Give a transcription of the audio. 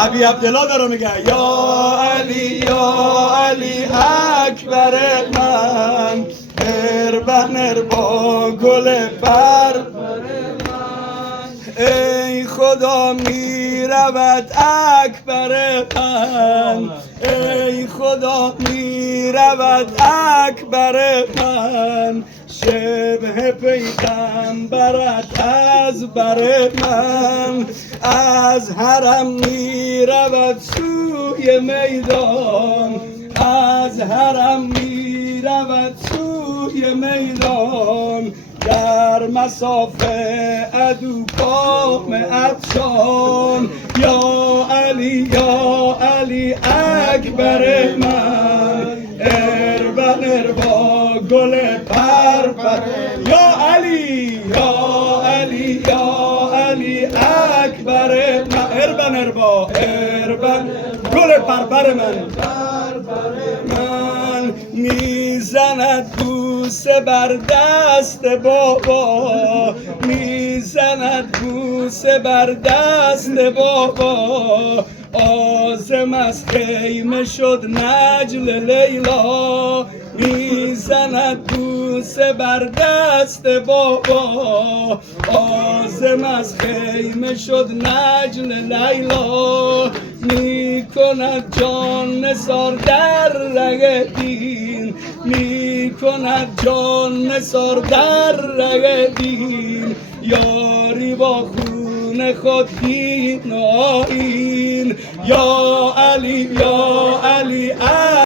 ابی عبدالله داره میگه یا علی اکبر من، اربنر با گل پر. ای خدا میرود اکبر من، ای خدا میرود اکبر من، شبه پیغمبرت از بر من. از حرم میرود سوی میدان، از حرم میرود سوی میدان، در مسافه عدو کام عطشان. یا علی اکبر من، اربن با گل پر پر. یا علی اکبر من، اربن گل پرپر من. من میزند بوسه بر دست بابا، میزند بوسه بر دست بابا. آزم از خیمه شد نجل لیلا، میزند بوسه بر دست بابا. آزم از خیمه شد نجل لیلا، میکند جان نثار در رگ دین، میکند جان نثار در رگ دین. یاری با خون خود دین آیین. یا علی